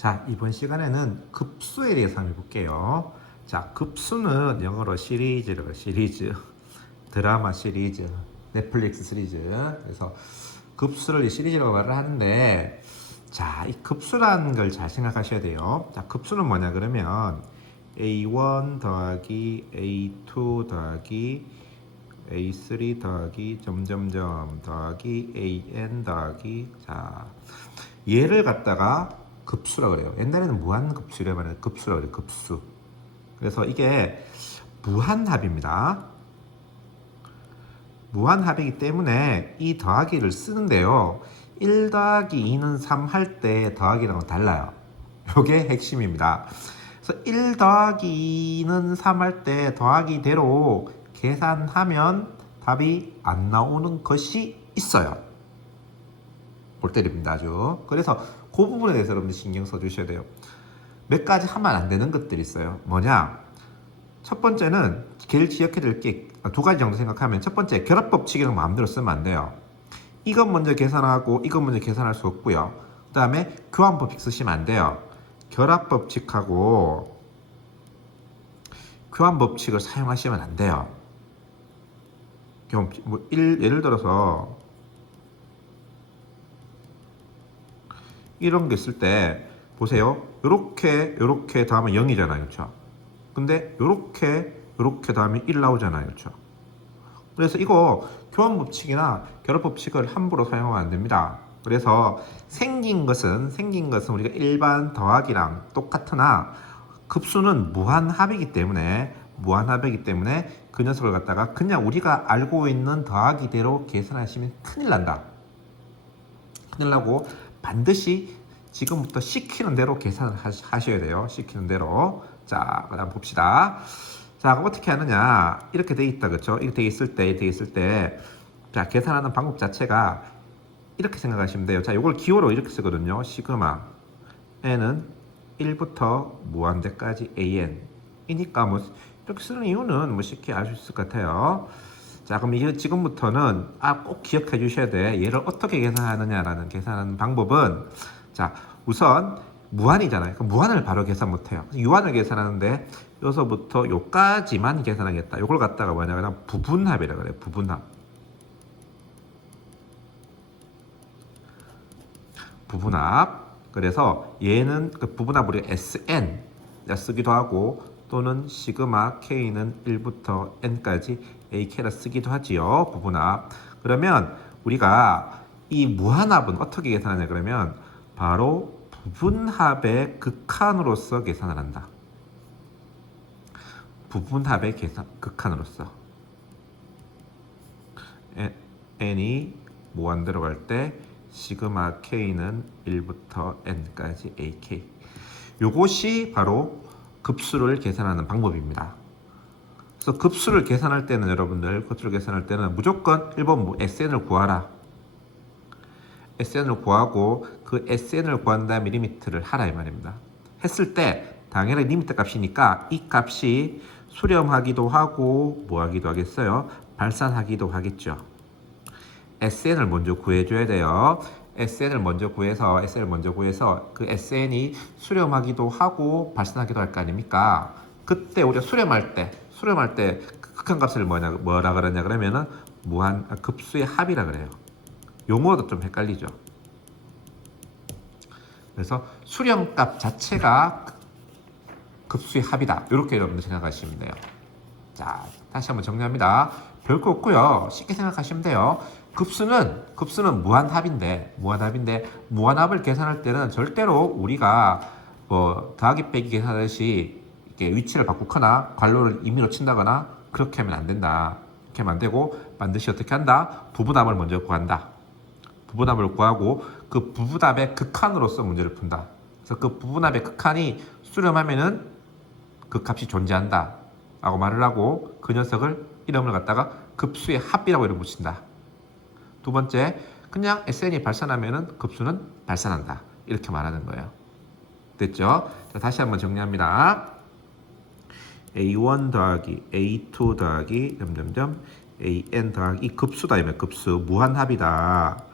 자, 이번 시간에는 급수에 대해서 한번 해볼게요. 자, 급수는 영어로 시리즈라고 시리즈, 드라마 시리즈, 넷플릭스 시리즈. 그래서 급수를 시리즈라고 말을 하는데, 자, 이 급수라는 걸 잘 생각하셔야 돼요. 자, 급수는 뭐냐 그러면 A1 더하기 A2 더하기 A3 더하기 점점점 더하기 AN 더하기 자 얘를 갖다가 급수라고 그래요. 옛날에는 무한급수를 말해요. 급수라고 그래요. 급수. 그래서 이게 무한합입니다. 무한합이기 때문에 이 더하기를 쓰는데요. 1 더하기 2는 3 할 때 더하기랑은 달라요. 이게 핵심입니다. 그래서 1 더하기 2는 3 할 때 더하기대로 계산하면 답이 안 나오는 것이 있어요. 볼 때립니다 아주. 그래서 그 부분에 대해서 여러분들 신경 써주셔야 돼요. 몇 가지 하면 안 되는 것들이 있어요. 뭐냐? 첫 번째는 제일 기억해야 될 게 두 가지 정도 생각하면, 첫 번째 결합법칙이라는 거 마음대로 쓰면 안 돼요. 이것 먼저 계산하고 이것 먼저 계산할 수 없고요. 그 다음에 교환법칙 쓰시면 안 돼요. 결합법칙하고 교환법칙을 사용하시면 안 돼요. 예를 들어서 이런 게 있을 때 보세요. 요렇게 다음에 0이잖아요. 그렇죠? 근데 요렇게 다음에 1 나오잖아요. 그렇죠? 그래서 이거 교환법칙이나 결합법칙을 함부로 사용하면 안 됩니다. 그래서 생긴 것은 우리가 일반 더하기랑 똑같으나 급수는 무한합이기 때문에 그 녀석을 갖다가 그냥 우리가 알고 있는 더하기대로 계산하시면 큰일 난다. 큰일 나고 반드시 지금부터 시키는 대로 계산을 하셔야 돼요. 시키는 대로. 자, 그다음 봅시다. 자, 어떻게 하느냐? 이렇게 돼 있다, 그렇죠? 이렇게 돼 있을 때, 자, 계산하는 방법 자체가 이렇게 생각하시면 돼요. 자, 이걸 기호로 이렇게 쓰거든요. 시그마 n은 1부터 무한대까지 an 이니까 뭐 이렇게 쓰는 이유는 뭐 쉽게 알 수 있을 것 같아요. 자, 그럼 이게 지금부터는 꼭 기억해 주셔야 돼. 얘를 어떻게 계산하느냐라는 계산하는 방법은, 자, 우선 무한이잖아요. 그럼 무한을 바로 계산 못 해요. 유한을 계산하는데 여기서부터 요까지만 계산하겠다. 요걸 갖다가 뭐냐 그냥 부분합이라 그래요. 부분합. 그래서 얘는 그 부분합 우리가 SN 쓰기도 하고, 또는 시그마 K는 1부터 N까지 AK라 쓰기도 하지요. 부분합. 그러면 우리가 이 무한합은 어떻게 계산하냐 그러면 바로 부분합의 극한으로서 계산을 한다. 부분합의 극한으로서. N이 무한 들어갈 때 시그마 K는 1부터 N까지 AK. 요것이 바로 급수를 계산하는 방법입니다. 그래서 급수를 계산할 때는 무조건 1번 SN을 구하라. SN을 구하고 그 SN을 구한 다음에 리미트를 하라 이 말입니다. 했을 때 당연히 리미트 값이니까 이 값이 수렴하기도 하고 뭐 하기도 하겠어요? 발산하기도 하겠죠. SN을 먼저 구해줘야 돼요. SN을 먼저 구해서 그 SN이 수렴하기도 하고 발산하기도 할 거 아닙니까? 그때 우리가 수렴할 때 극한값을 뭐라 그러냐 그러면은 급수의 합이라 그래요. 용어도 좀 헷갈리죠. 그래서 수렴값 자체가 급수의 합이다. 이렇게 여러분들 생각하시면 돼요. 자, 다시 한번 정리합니다. 별거 없고요. 쉽게 생각하시면 돼요. 급수는 무한합인데 무한합을 계산할 때는 절대로 우리가 뭐 더하기 빼기 계산하듯이 이렇게 위치를 바꾸거나 괄호를 임의로 친다거나 그렇게 하면 안 된다. 이렇게 하면 안 되고 반드시 어떻게 한다? 부분합을 먼저 구한다. 부분합을 구하고 그 부분합의 극한으로서 문제를 푼다. 그래서 그 부분합의 극한이 수렴하면은 그 값이 존재한다 라고 말을 하고 그 녀석을 이름을 갖다가 급수의 합이라고 이름 붙인다. 두 번째, 그냥 SN이 발산하면은 급수는 발산한다. 이렇게 말하는 거예요. 됐죠? 자, 다시 한번 정리합니다. A1 더하기 A2 더하기 점점점 AN 더하기 이 급수다. 이면 급수 무한합이다.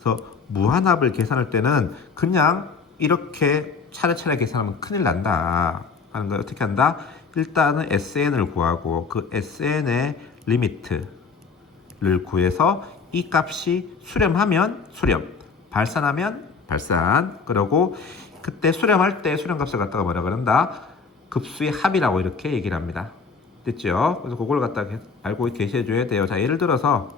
그래서 무한합을 계산할 때는 그냥 이렇게 차례차례 계산하면 큰일 난다 하는 걸 어떻게 한다? 일단은 SN을 구하고 그 SN의 리미트를 구해서 이 값이 수렴하면 수렴, 발산하면 발산. 그러고 그때 수렴할 때 수렴값을 갖다가 뭐라 그런다? 급수의 합이라고 이렇게 얘기를 합니다. 됐죠? 그래서 그걸 갖다가 알고 계셔줘야 돼요. 자, 예를 들어서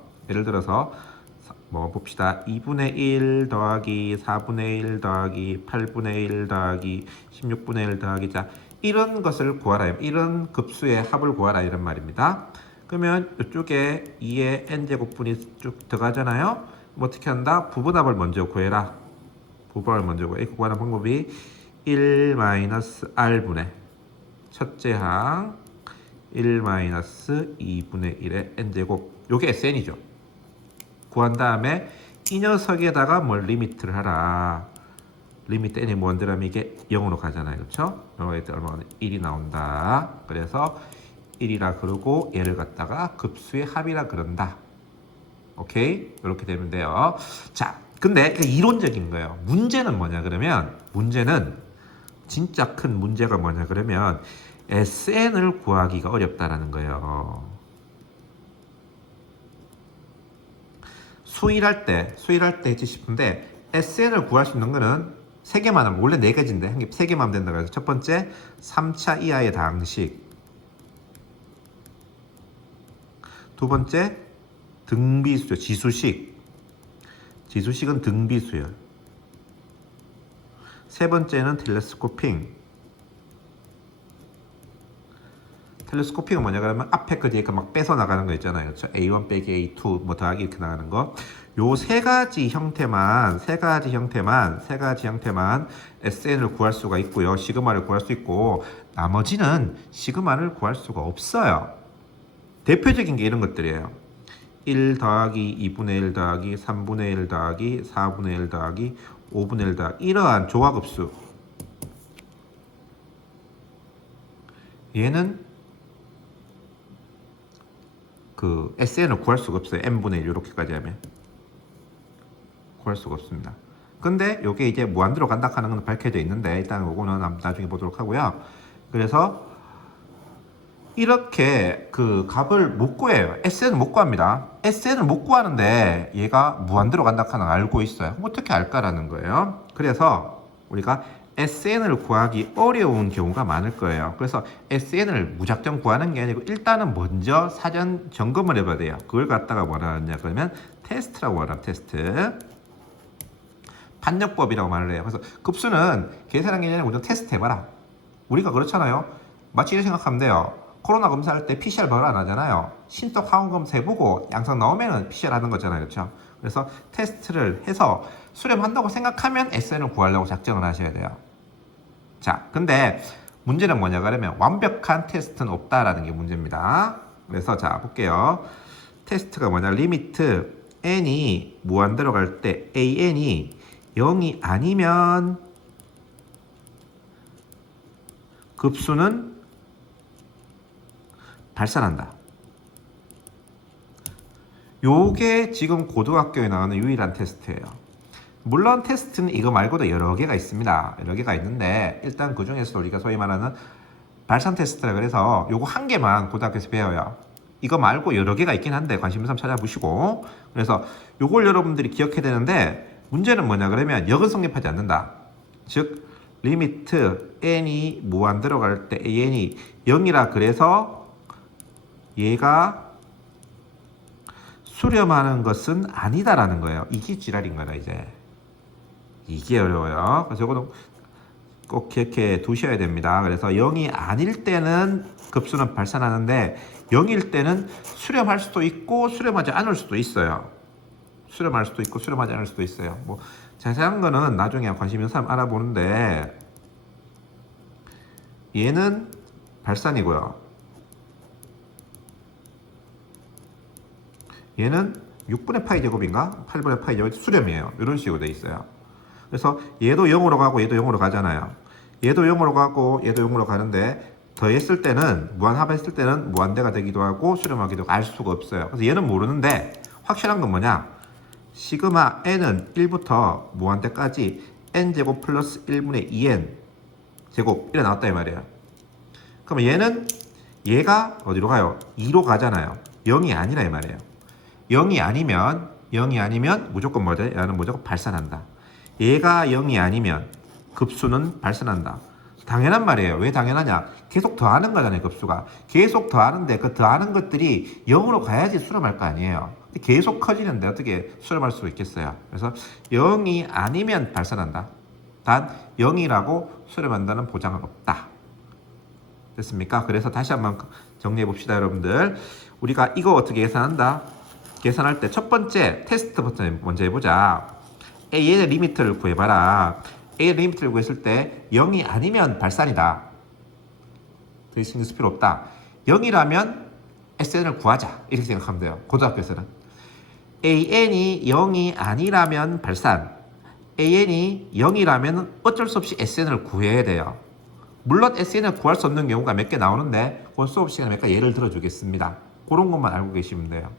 뭐 봅시다. 2분의 1 더하기 4분의 1 더하기 8분의 1 더하기 16분의 1 더하기 자 이런 것을 구하라. 이런 급수의 합을 구하라 이런 말입니다. 그러면 이쪽에 2의 n제곱분이 쭉 들어가잖아요. 뭐 어떻게 한다? 부분합을 먼저 구해라. 부분합을 먼저 구해. 구하는 방법이 1-r분의 첫째 항 1-2분의 1의 n제곱. 요게 sn이죠. 구한 다음에 이 녀석에다가 뭘 리미트를 하라. 리미트 n이 무한대라면 이게 0으로 가잖아요. 그렇죠? 얼마나 1이 나온다. 그래서 1이라 그러고 얘를 갖다가 급수의 합이라 그런다. 오케이? 이렇게 되면 돼요. 자, 근데 이론적인 거예요. 문제는 뭐냐 그러면 문제는 진짜 큰 문제가 뭐냐 그러면 SN을 구하기가 어렵다라는 거예요. 수일할 때 했지 싶은데 SN을 구할 수 있는 거는 3개만 하면 원래 4가지인데 3개만 하면 된다고 해서 첫 번째 3차 이하의 다항식, 두 번째 등비수죠. 지수식은 등비수요. 세 번째는 텔레스코핑. 텔레스코핑은 뭐냐 그러면 앞에 거 뒤에 거 막 빼서 나가는 거 있잖아요. 그렇죠? A1 빼기 A2 뭐 더하기 이렇게 나가는 거. 요 세 가지 형태만 SN을 구할 수가 있고요. 시그마를 구할 수 있고 나머지는 시그마를 구할 수가 없어요. 대표적인 게 이런 것들이에요. 1 더하기 2분의 1 더하기 3분의 1 더하기 4분의 1 더하기 5분의 1 더하기 이러한 조화급수. 얘는 그 SN을 구할 수가 없어요. n분의 1 이렇게까지 하면 구할 수가 없습니다. 근데 요게 이제 무한대로 간다 하는 건 밝혀져 있는데 일단 요거는 나중에 보도록 하고요. 그래서 이렇게 그 값을 못 구해요. SN을 못 구합니다. SN을 못 구하는데 얘가 무한대로 간다 하는 걸 알고 있어요. 어떻게 알까라는 거예요. 그래서 우리가 SN을 구하기 어려운 경우가 많을 거예요. 그래서 SN을 무작정 구하는 게 아니고 일단은 먼저 사전 점검을 해봐야 돼요. 그걸 갖다가 뭐라 하냐 그러면 테스트라고 하라. 테스트. 반역법이라고 말을 해요. 그래서 급수는 계산한 게 아니라 우리가 테스트 해봐라. 우리가 그렇잖아요. 마치 이렇게 생각하면 돼요. 코로나 검사할 때 PCR 바로 안 하잖아요. 신속 항원 검사 해보고 양성 나오면은 PCR 하는 거잖아요. 그렇죠? 그래서 테스트를 해서 수렴한다고 생각하면 SN을 구하려고 작정을 하셔야 돼요. 자, 근데 문제는 뭐냐 그러면 완벽한 테스트는 없다라는 게 문제입니다. 그래서 자 볼게요. 테스트가 뭐냐 리미트 n이 무한대로 갈 때 an이 0이 아니면 급수는 발산한다. 요게 지금 고등학교에 나오는 유일한 테스트예요. 물론 테스트는 이거 말고도 여러 개가 있습니다. 여러 개가 있는데 일단 그 중에서 우리가 소위 말하는 발산 테스트라 그래서 요거 한 개만 고등학교에서 배워요. 이거 말고 여러 개가 있긴 한데 관심 있으면 찾아보시고 그래서 요걸 여러분들이 기억해야 되는데 문제는 뭐냐 그러면 역은 성립하지 않는다. 즉 리미트 n이 무한대로 갈 때 an이 0이라 그래서 얘가 수렴하는 것은 아니다라는 거예요. 이게 지랄인 거다 이제. 이게 어려워요. 그래서 이거는 꼭 기억해 두셔야 됩니다. 그래서 0이 아닐 때는 급수는 발산하는데 0일 때는 수렴할 수도 있고 수렴하지 않을 수도 있어요. 수렴할 수도 있고 수렴하지 않을 수도 있어요. 뭐 자세한 거는 나중에 관심 있는 사람 알아보는데 얘는 발산이고요. 얘는 6분의 파이 제곱인가? 8분의 파이 제곱 수렴이에요. 이런 식으로 돼 있어요. 그래서 얘도 0으로 가고 얘도 0으로 가잖아요. 얘도 0으로 가고 얘도 0으로 가는데 더했을 때는 무한합했을 때는 무한대가 되기도 하고 수렴하기도 하고 알 수가 없어요. 그래서 얘는 모르는데 확실한 건 뭐냐? 시그마 n은 1부터 무한대까지 n제곱 플러스 1분의 2n 제곱 이래 나왔다 이 말이에요. 그러면 얘가 어디로 가요? 2로 가잖아요. 0이 아니라 이 말이에요. 0이 아니면 무조건 뭐죠? 얘는 무조건 발산한다. 얘가 0이 아니면 급수는 발산한다. 당연한 말이에요. 왜 당연하냐? 계속 더하는 거잖아요, 급수가. 계속 더하는데 그 더하는 것들이 0으로 가야지 수렴할 거 아니에요. 계속 커지는데 어떻게 수렴할 수 있겠어요? 그래서 0이 아니면 발산한다. 단 0이라고 수렴한다는 보장은 없다. 됐습니까? 그래서 다시 한번 정리해 봅시다, 여러분들. 우리가 이거 어떻게 계산한다? 계산할 때 첫 번째 테스트부터 먼저 해보자. A의 리미트를 구해봐라. A의 리미트를 구했을 때 0이 아니면 발산이다. 더 신경 쓸 필요 없다. 0이라면 SN을 구하자. 이렇게 생각하면 돼요. 고등학교에서는. AN이 0이 아니라면 발산. AN이 0이라면 어쩔 수 없이 SN을 구해야 돼요. 물론 SN을 구할 수 없는 경우가 몇 개 나오는데 그 수업 시간에 몇 가지 예를 들어주겠습니다. 그런 것만 알고 계시면 돼요.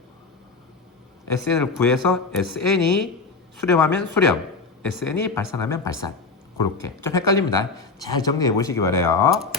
SN을 구해서 SN이 수렴하면 수렴, SN이 발산하면 발산. 그렇게 좀 헷갈립니다. 잘 정리해 보시기 바래요.